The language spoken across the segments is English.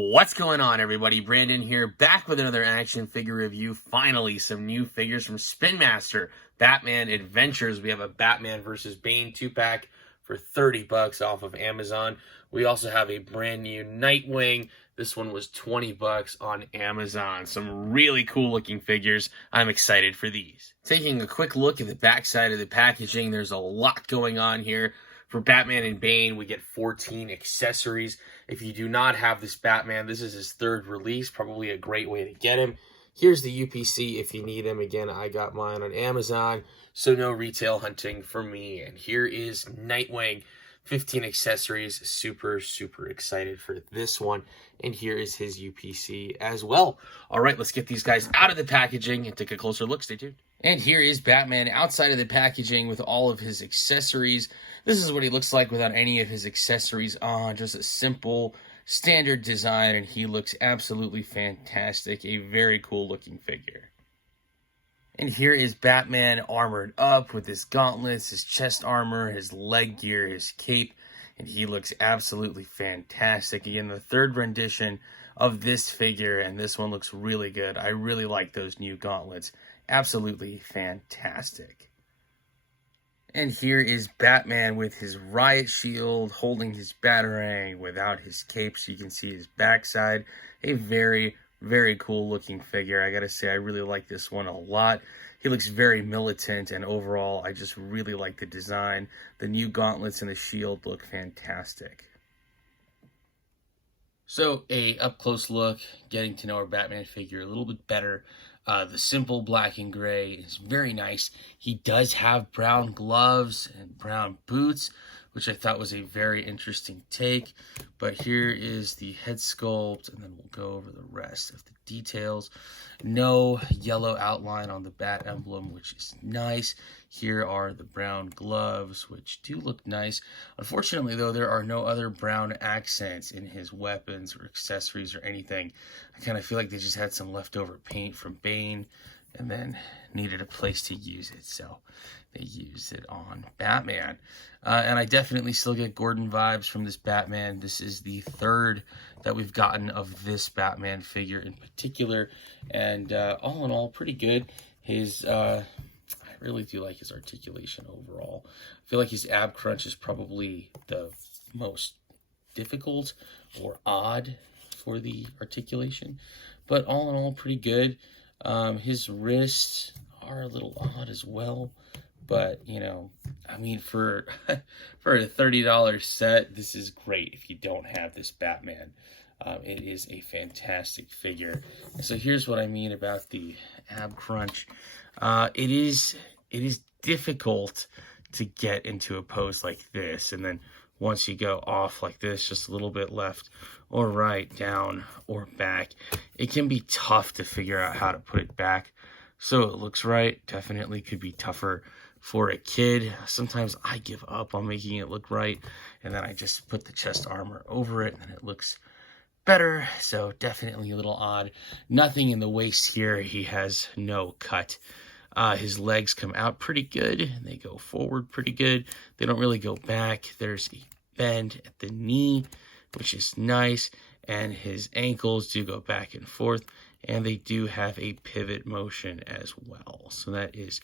What's going on, everybody? Brandon here, back with another action figure review. Finally, some new figures from Spin Master Batman Adventures. We have a Batman versus Bane 2-pack for $30 off of Amazon. We also have a brand new Nightwing. This one was $20 on Amazon. Some really cool looking figures. I'm excited for these. Taking a quick look at the back side of the packaging, there's a lot going on here. For Batman and Bane, we get 14 accessories. If you do not have this Batman, this is his third release. Probably a great way to get him. Here's the UPC if you need him. Again, I got mine on Amazon, so no retail hunting for me. And here is Nightwing. 15 accessories. Super excited for this one. And here is his UPC as well. All right, let's get these guys out of the packaging and take a closer look. Stay tuned. And here is Batman outside of the packaging with all of his accessories. This is what he looks like without any of his accessories on. Just a simple, standard design, and he looks absolutely fantastic. A very cool looking figure. And here is Batman armored up with his gauntlets, his chest armor, his leg gear, his cape, and he looks absolutely fantastic. Again, the third rendition of this figure, and this one looks really good. I really like those new gauntlets. Absolutely fantastic. And here is Batman with his riot shield, holding his batarang without his cape, so you can see his backside. A very cool looking figure. I gotta say, I really like this one a lot. He looks very militant, and overall, I just really like the design. The new gauntlets and the shield look fantastic. So, a up-close look, getting to know our Batman figure a little bit better. The simple black and gray is very nice. He does have brown gloves and brown boots, which I thought was a very interesting take. But here is the head sculpt, and then we'll go over the rest of the details. No yellow outline on the bat emblem, which is nice. Here are the brown gloves, which do look nice. Unfortunately, though, there are no other brown accents in his weapons or accessories or anything. I kind of feel like they just had some leftover paint from Bane and then needed a place to use it, so they used it on Batman. And I definitely still get Gordon vibes from this Batman. This is the third that we've gotten of this Batman figure in particular, and all in all, pretty good. I really do like his articulation overall. I feel like his ab crunch is probably the most difficult or odd for the articulation, but all in all, pretty good. His wrists are a little odd as well, but you know, I mean, for a $30 set, this is great. If you don't have this Batman, it is a fantastic figure. And so here's what I mean about the ab crunch. It is difficult to get into a pose like this, and then once you go off like this, just a little bit left or right, down or back, it can be tough to figure out how to put it back so it looks right. Definitely could be tougher for a kid. Sometimes I give up on making it look right, and then I just put the chest armor over it, and then it looks better. So definitely a little odd. Nothing in the waist here. He has no cut. His legs come out pretty good. They go forward pretty good. They don't really go back. There's a bend at the knee, which is nice. And his ankles do go back and forth. And they do have a pivot motion as well. So that is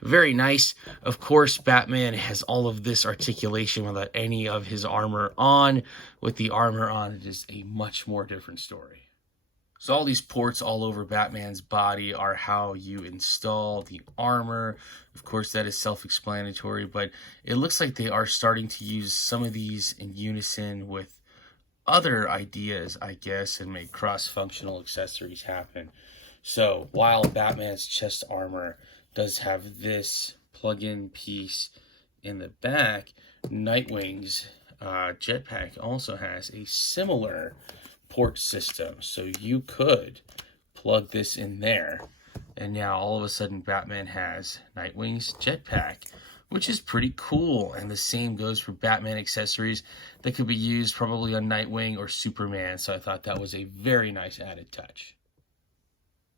very nice. Of course, Batman has all of this articulation without any of his armor on. With the armor on, it is a much more different story. So all these ports all over Batman's body are how you install the armor. Of course, that is self-explanatory, but it looks like they are starting to use some of these in unison with other ideas, I guess, and make cross-functional accessories happen. So while Batman's chest armor does have this plug-in piece in the back, Nightwing's jetpack also has a similar port system, so you could plug this in there, and now all of a sudden Batman has Nightwing's jetpack, which is pretty cool. And the same goes for Batman accessories that could be used probably on Nightwing or Superman, so I thought that was a very nice added touch.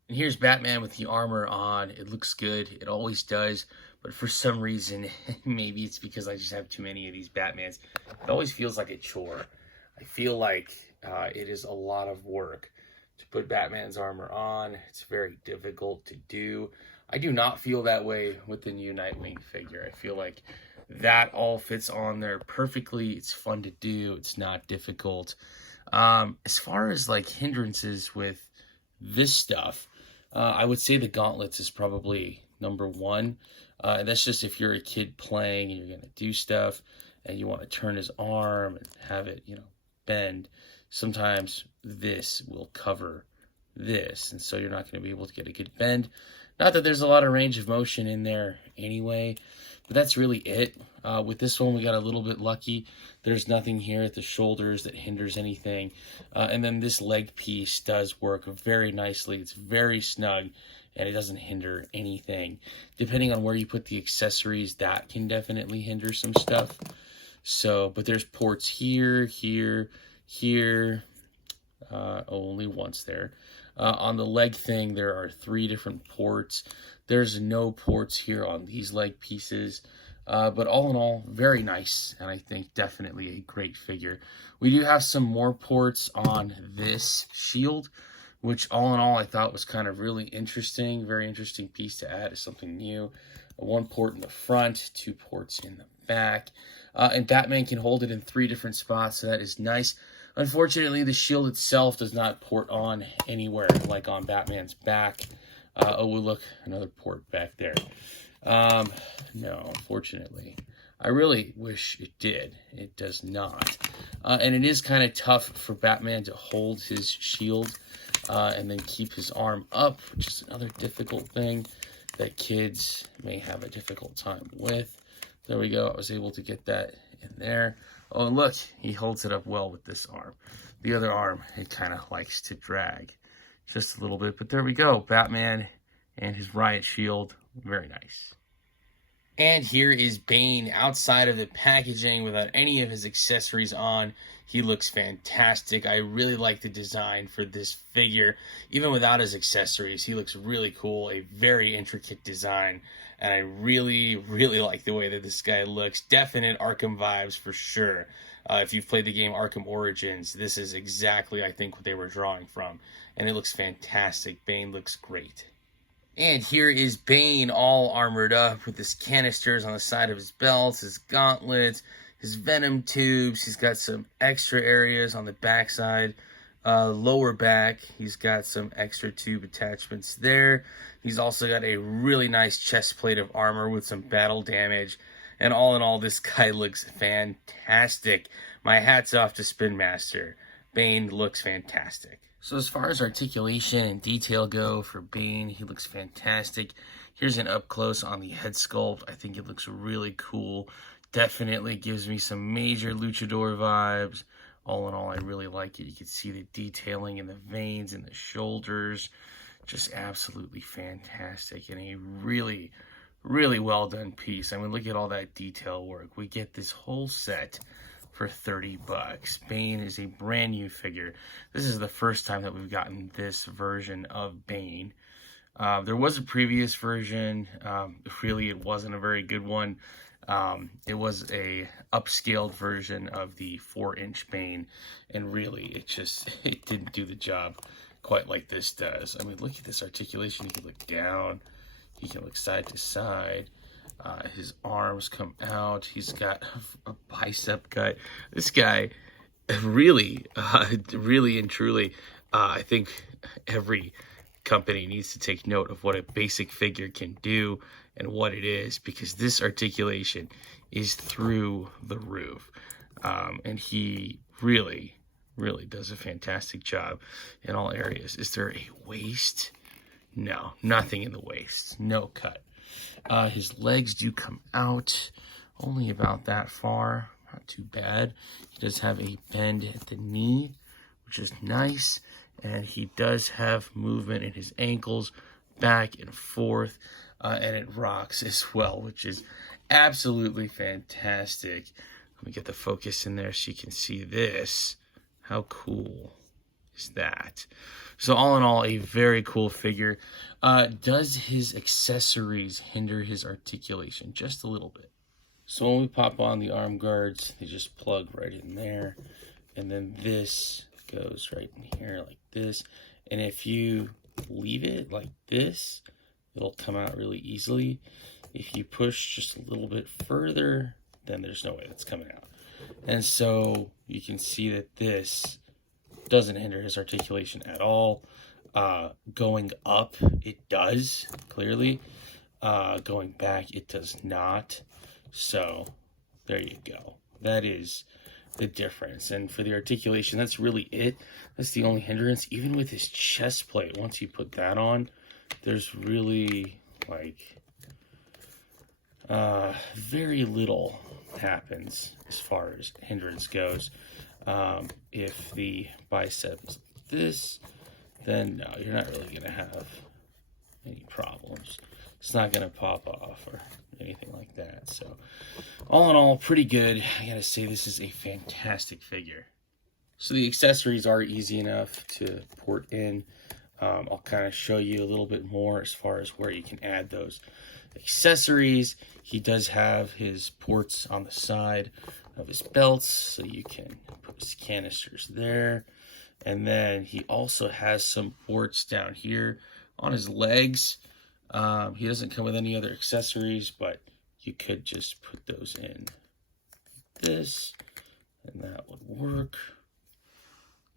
And here's Batman with the armor on. It looks good, it always does, but for some reason, maybe it's because I just have too many of these Batmans, it always feels like a chore. I feel like it is a lot of work to put Batman's armor on. It's very difficult to do. I do not feel that way with the new Nightwing figure. I feel like that all fits on there perfectly. It's fun to do. It's not difficult. As far as like hindrances with this stuff, I would say the gauntlets is probably number one. That's just if you're a kid playing and you're going to do stuff and you want to turn his arm and have it, bend. Sometimes this will cover this, and so you're not going to be able to get a good bend. Not that there's a lot of range of motion in there anyway, but that's really it. With this one, we got a little bit lucky. There's nothing here at the shoulders that hinders anything. And then this leg piece does work very nicely. It's very snug, and it doesn't hinder anything. Depending on where you put the accessories, that can definitely hinder some stuff. So, but there's ports here, here, here. Only once there. On the leg thing, there are 3 different ports. There's no ports here on these leg pieces. But all in all, very nice, and I think definitely a great figure. We do have some more ports on this shield, which all in all I thought was kind of really interesting. Very interesting piece to add as something new. 1 port in the front, 2 ports in the back. And Batman can hold it in 3 different spots, so that is nice. Unfortunately, the shield itself does not port on anywhere, like on Batman's back. Oh, look, another port back there. No, unfortunately. I really wish it did. It does not. And it is kind of tough for Batman to hold his shield and then keep his arm up, which is another difficult thing that kids may have a difficult time with. There we go. I was able to get that in there. Oh, and look, he holds it up well with this arm. The other arm, it kind of likes to drag just a little bit. But there we go. Batman and his riot shield. Very nice. And here is Bane outside of the packaging without any of his accessories on. He looks fantastic. I really like the design for this figure. Even without his accessories, he looks really cool. A very intricate design. And I really, really like the way that this guy looks. Definite Arkham vibes for sure. If you've played the game Arkham Origins, this is exactly, I think, what they were drawing from. And it looks fantastic. Bane looks great. And here is Bane all armored up with his canisters on the side of his belt, his gauntlets, his venom tubes. He's got some extra areas on the backside, lower back. He's got some extra tube attachments there. He's also got a really nice chest plate of armor with some battle damage. And all in all, this guy looks fantastic. My hat's off to Spin Master. Bane looks fantastic. So as far as articulation and detail go for Bane, he looks fantastic. Here's an up close on the head sculpt. I think it looks really cool. Definitely gives me some major luchador vibes. All in all, I really like it. You can see the detailing in the veins and the shoulders. Just absolutely fantastic, and a really, really well done piece. I mean, look at all that detail work. We get this whole set for $30. Bane is a brand new figure. This is the first time that we've gotten this version of Bane. There was a previous version. Really, it wasn't a very good one. It was a upscaled version of the 4-inch Bane, and really, it didn't do the job quite like this does. I mean, look at this articulation. You can look down. You can look side to side. His arms come out. He's got a bicep cut. This guy really, really and truly, I think every company needs to take note of what a basic figure can do and what it is, because this articulation is through the roof. And he really, really does a fantastic job in all areas. Is there a waist? No, nothing in the waist. No cut. His legs do come out only about that far. Not too bad. He does have a bend at the knee, which is nice. And he does have movement in his ankles back and forth. And it rocks as well, which is absolutely fantastic. Let me get the focus in there so you can see this. How cool is that? So all in all, a very cool figure. Does his accessories hinder his articulation? Just a little bit. So when we pop on the arm guards, they just plug right in there. And then this goes right in here like this. And if you leave it like this, it'll come out really easily. If you push just a little bit further, then there's no way that's coming out. And so you can see that this doesn't hinder his articulation at all. Going up, it does, clearly. Going back, it does not. So there you go. That is the difference. And for the articulation, that's really it. That's the only hindrance. Even with his chest plate, once you put that on, there's really like very little happens as far as hindrance goes. If the bicep is like this, then no, you're not really going to have any problems. It's not going to pop off or anything like that. So all in all, pretty good. I gotta say, this is a fantastic figure. So the accessories are easy enough to port in. I'll kind of show you a little bit more as far as where you can add those accessories. He does have his ports on the side of his belts, so you can put his canisters there. And then he also has some ports down here on his legs. He doesn't come with any other accessories, but you could just put those in like this, and that would work.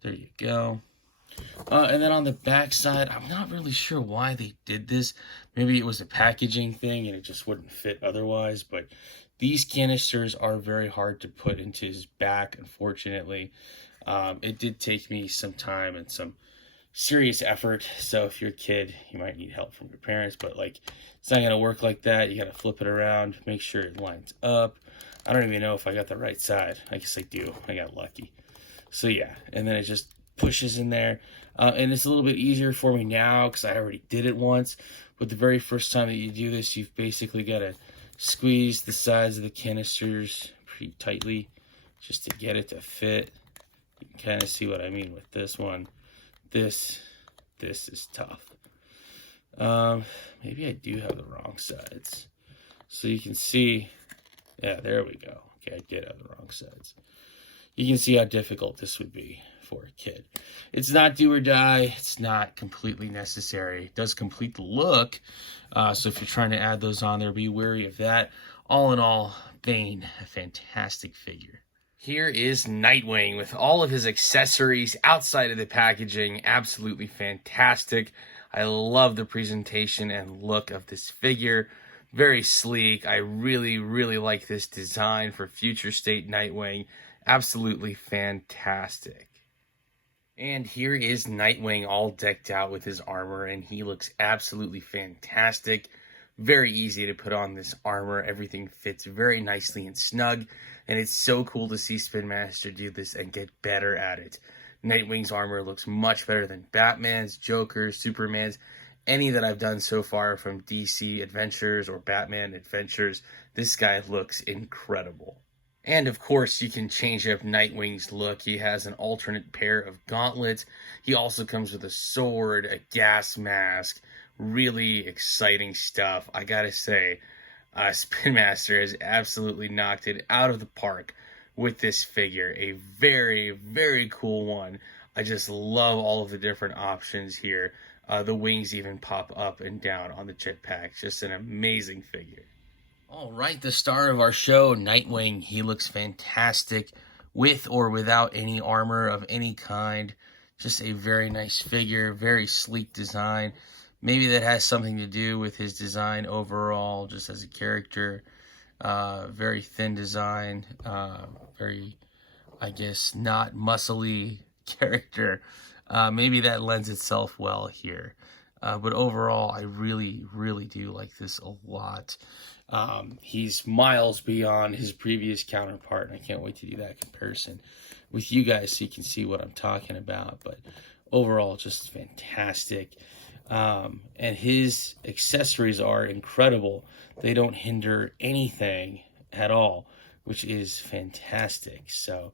There you go. And then on the back side, I'm not really sure why they did this. Maybe it was a packaging thing and it just wouldn't fit otherwise, but these canisters are very hard to put into his back, unfortunately. It did take me some time and some serious effort, so if you're a kid, you might need help from your parents, but like, it's not gonna work like that. You gotta flip it around, make sure it lines up. I don't even know if I got the right side. I guess I do. I got lucky. So yeah, and then it just pushes in there, and it's a little bit easier for me now because I already did it once. But the very first time that you do this, you've basically got to squeeze the sides of the canisters pretty tightly just to get it to fit. You can kind of see what I mean with this one. This is tough. Maybe I do have the wrong sides. So you can see, yeah, there we go. Okay, I did have the wrong sides. You can see how difficult this would be for a kid. It's not do or die. It's not completely necessary. It does complete the look. So if you're trying to add those on there, be wary of that. All in all, Bane, a fantastic figure. Here is Nightwing with all of his accessories outside of the packaging. Absolutely fantastic. I love the presentation and look of this figure. Very sleek. I really, really like this design for future state Nightwing. Absolutely fantastic. And here is Nightwing all decked out with his armor, and he looks absolutely fantastic. Very easy to put on this armor. Everything fits very nicely and snug, and it's so cool to see Spin Master do this and get better at it. Nightwing's armor looks much better than Batman's, Joker's, Superman's, any that I've done so far from DC Adventures or Batman Adventures. This guy looks incredible. And of course, you can change up Nightwing's look. He has an alternate pair of gauntlets. He also comes with a sword, a gas mask. Really exciting stuff. I gotta say, Spin Master has absolutely knocked it out of the park with this figure. A very, very cool one. I just love all of the different options here. The wings even pop up and down on the jetpack. Just an amazing figure. All right, the star of our show, Nightwing. He looks fantastic with or without any armor of any kind. Just a very nice figure, very sleek design. Maybe that has something to do with his design overall, just as a character. Very thin design, very, I guess, not muscly character. Maybe that lends itself well here. But overall, I really, really do like this a lot. He's miles beyond his previous counterpart, and I can't wait to do that comparison with you guys so you can see what I'm talking about. But overall, just fantastic. And his accessories are incredible. They don't hinder anything at all, which is fantastic. So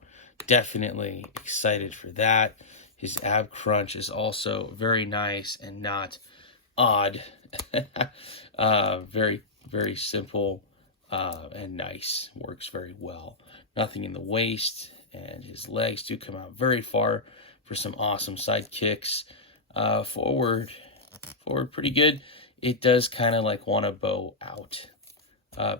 definitely excited for that. His ab crunch is also very nice and not odd. Very, very simple and nice. Works very well. Nothing in the waist, and his legs do come out very far for some awesome side kicks. Forward pretty good. It does kind of like want to bow out.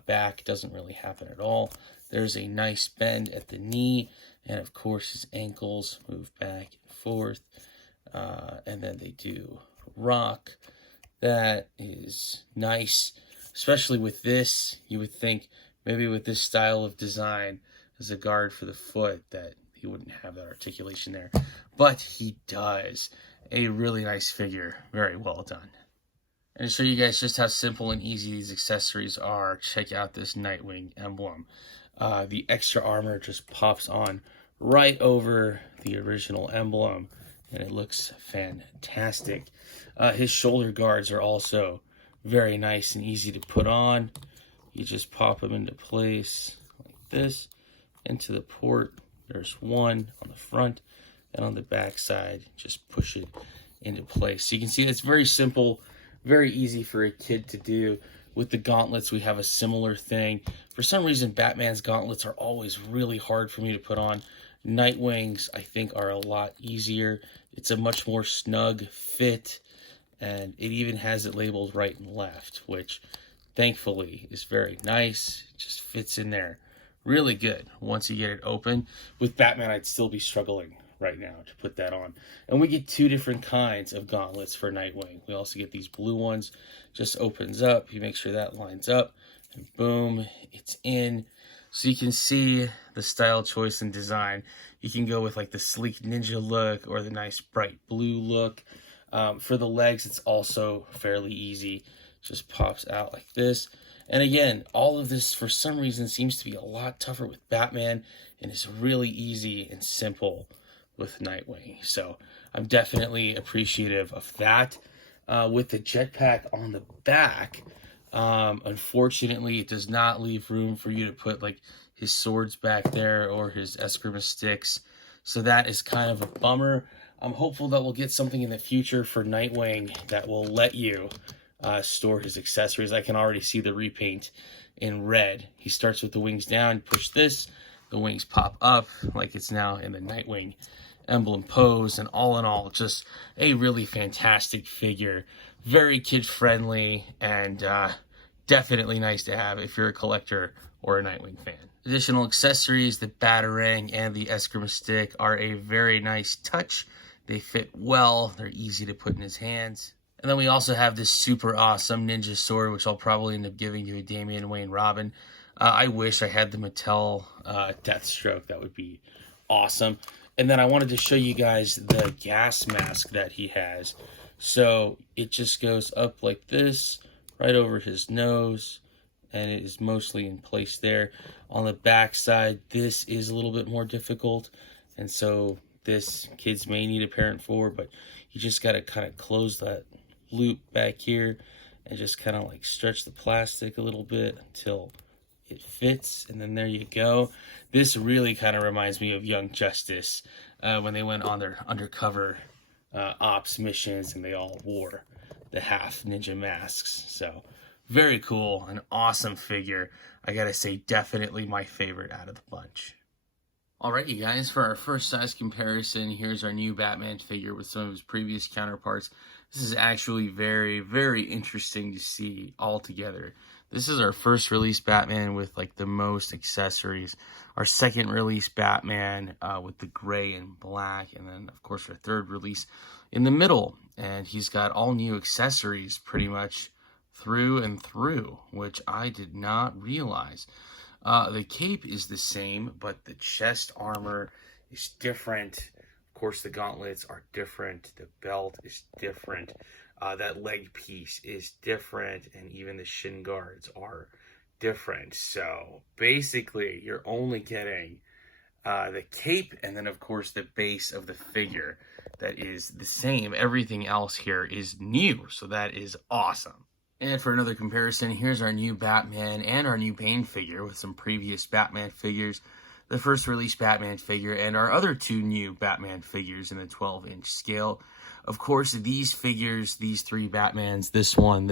Back doesn't really happen at all. There's a nice bend at the knee, and of course his ankles move back and forth. And then they do rock. That is nice, especially with this. You would think maybe with this style of design as a guard for the foot that he wouldn't have that articulation there, but he does. A really nice figure, very well done. And to show you guys just how simple and easy these accessories are, check out this Nightwing emblem. The extra armor just pops on right over the original emblem, and it looks fantastic. His shoulder guards are also very nice and easy to put on. You just pop them into place like this, into the port. There's one on the front, and on the back side, just push it into place. So you can see it's very simple, very easy for a kid to do. With the gauntlets, we have a similar thing. For some reason, Batman's gauntlets are always really hard for me to put on. Nightwing's, I think, are a lot easier. It's a much more snug fit, and it even has it labeled right and left, which thankfully is very nice. It just fits in there really good once you get it open. With Batman, I'd still be struggling right now to put that on. And we get two different kinds of gauntlets for Nightwing. We also get these blue ones. Just opens up. You make sure that lines up, and boom, it's in. So you can see the style choice and design. You can go with like the sleek ninja look or the nice bright blue look. For the legs, it's also fairly easy. Just pops out like this. And again, all of this for some reason seems to be a lot tougher with Batman, and it's really easy and simple with Nightwing. So I'm definitely appreciative of that. With the jetpack on the back, unfortunately, it does not leave room for you to put like his swords back there or his escrima sticks. So that is kind of a bummer. I'm hopeful that we'll get something in the future for Nightwing that will let you store his accessories. I can already see the repaint in red. He starts with the wings down, push this, the wings pop up like it's now in the Nightwing emblem pose, and all in all, just a really fantastic figure. Very kid-friendly, and definitely nice to have if you're a collector or a Nightwing fan. Additional accessories, the Batarang and the escrima stick are a very nice touch. They fit well, they're easy to put in his hands. And then we also have this super awesome ninja sword, which I'll probably end up giving to a Damian Wayne Robin. I wish I had the Mattel Deathstroke. That would be awesome. And then I wanted to show you guys the gas mask that he has. So it just goes up like this, right over his nose, and it is mostly in place there. On the back side, this is a little bit more difficult, and so this kids may need a parent for, but you just got to kind of close that loop back here and just kind of like stretch the plastic a little bit until it fits, and then there you go. This really kind of reminds me of Young Justice when they went on their undercover ops missions and they all wore the half ninja masks. So very cool, an awesome figure. I gotta say, definitely my favorite out of the bunch. Alrighty guys, for our first size comparison, here's our new Batman figure with some of his previous counterparts. This is actually very, very interesting to see all together. This is our first release Batman with like the most accessories. Our second release Batman with the gray and black. And then of course our third release in the middle. And he's got all new accessories pretty much through and through, which I did not realize. The cape is the same, but the chest armor is different. Of course, the gauntlets are different. The belt is different. That leg piece is different, and even the shin guards are different. So basically, you're only getting the cape, and then of course the base of the figure that is the same. Everything else here is new, so that is awesome. And for another comparison, here's our new Batman and our new Bane figure with some previous Batman figures, the first release Batman figure, and our other two new Batman figures in the 12-inch scale. Of course, these figures, these three Batmans, this one, and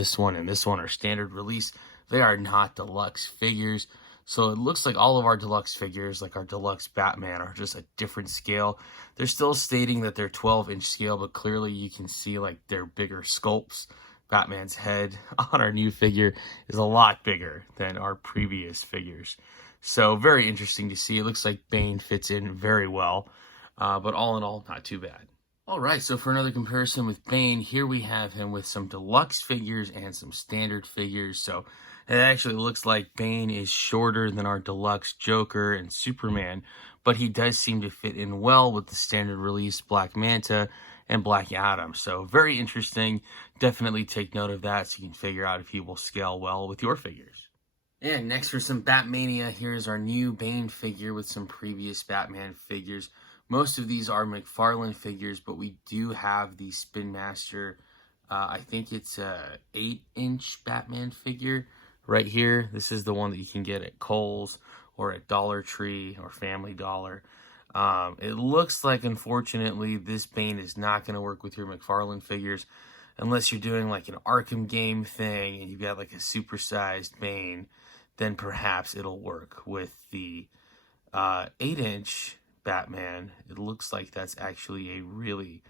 this one are standard release. They are not deluxe figures. So it looks like all of our deluxe figures, like our deluxe Batman, are just a different scale. They're still stating that they're 12-inch scale, but clearly you can see like they're bigger sculpts. Batman's head on our new figure is a lot bigger than our previous figures. So very interesting to see. It looks like Bane fits in very well, but all in all, not too bad. All right, so for another comparison with Bane, here we have him with some deluxe figures and some standard figures. So it actually looks like Bane is shorter than our deluxe Joker and Superman, but he does seem to fit in well with the standard release Black Manta and Black Adam. So very interesting. Definitely take note of that so you can figure out if he will scale well with your figures. And next for some Batmania, here's our new Bane figure with some previous Batman figures. Most of these are McFarlane figures, but we do have the Spin Master. I think it's a 8-inch Batman figure right here. This is the one that you can get at Kohl's or at Dollar Tree or Family Dollar. It looks like, unfortunately, this Bane is not going to work with your McFarlane figures unless you're doing like an Arkham game thing and you've got like a supersized Bane. Then perhaps it'll work with the 8-inch Batman. It looks like that's actually a really,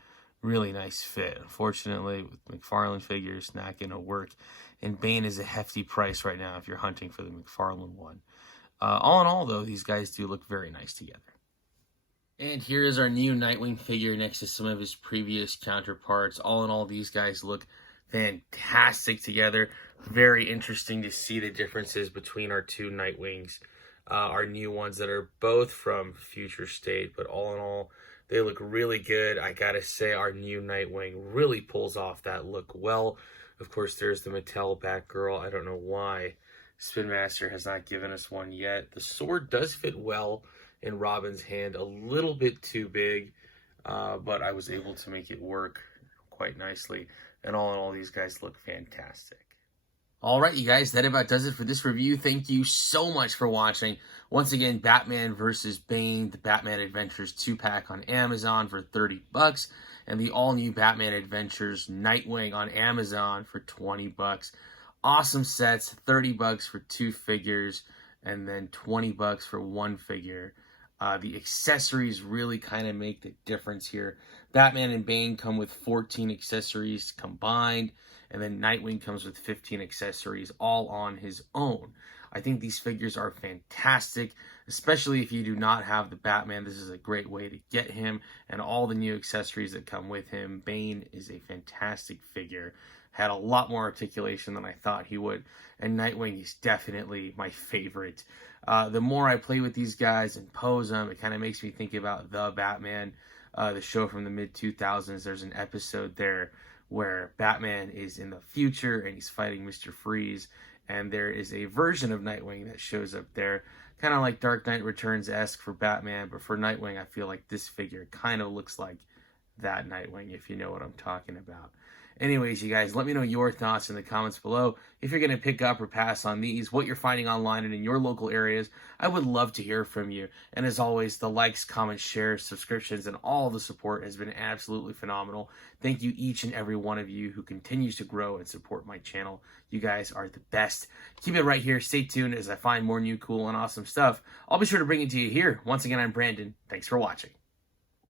really nice fit. Unfortunately, with McFarlane figures, not going to work. And Bane is a hefty price right now if you're hunting for the McFarlane one. All in all, though, these guys do look very nice together. And here is our new Nightwing figure next to some of his previous counterparts. All in all, these guys look fantastic together. Very interesting to see the differences between our two Nightwings. Our new ones that are both from Future State, but all in all, they look really good. I gotta say, our new Nightwing really pulls off that look well. Of course, there's the Mattel Batgirl. I don't know why Spin Master has not given us one yet. The sword does fit well in Robin's hand, a little bit too big, but I was able to make it work quite nicely. And all in all, these guys look fantastic. All right, you guys, that about does it for this review. Thank you so much for watching. Once again, Batman vs. Bane, the Batman Adventures 2-pack on Amazon for $30, and the all-new Batman Adventures Nightwing on Amazon for $20. Awesome sets, $30 for 2 figures, and then $20 for 1 figure. The accessories really kind of make the difference here. Batman and Bane come with 14 accessories combined, and then Nightwing comes with 15 accessories all on his own. I think these figures are fantastic, especially if you do not have the Batman. This is a great way to get him and all the new accessories that come with him. Bane is a fantastic figure. Had a lot more articulation than I thought he would, and Nightwing is definitely my favorite. The more I play with these guys and pose them, it kind of makes me think about The Batman, the show from the mid-2000s. There's an episode there where Batman is in the future and he's fighting Mr. Freeze, and there is a version of Nightwing that shows up there, kind of like Dark Knight Returns-esque for Batman, but for Nightwing, I feel like this figure kind of looks like that Nightwing, if you know what I'm talking about. Anyways, you guys, let me know your thoughts in the comments below. If you're going to pick up or pass on these, what you're finding online and in your local areas, I would love to hear from you. And as always, the likes, comments, shares, subscriptions, and all the support has been absolutely phenomenal. Thank you, each and every one of you who continues to grow and support my channel. You guys are the best. Keep it right here. Stay tuned as I find more new, cool, and awesome stuff. I'll be sure to bring it to you here. Once again, I'm Brandon. Thanks for watching.